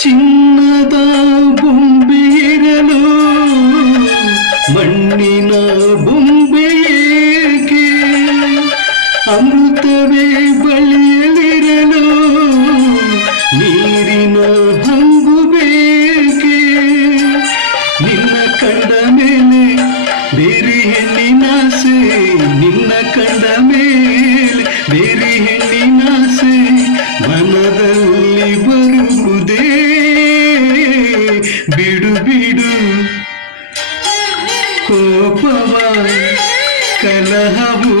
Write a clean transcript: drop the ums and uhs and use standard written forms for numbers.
ಚಿನ್ನದ ಬೊಂಬೆಯಿರಲು ಮಣ್ಣಿನ ಬೊಂಬೆಯೇಕೆ, ಅಮೃತವೇ ಬಳಿಯಲಿರಲು ನೀರಿನ ಹಂಗು ಬೇಕೆ. ನಿನ್ನ ಕಂಡ ಮೇಲೆ ಬೇರೆ ಹೆಣ್ಣಿನಾಸೆ, ನಿನ್ನ ಕಂಡ ಮೇಲೆ ಬೇರೆ ಹೆಣ್ಣಿನಾಸೆ ಮನದಲ್ಲಿ ಬರುವುದೇ. ಬಿಡು ಬಿಡು ಕೋಪವ, ಕಲಹವು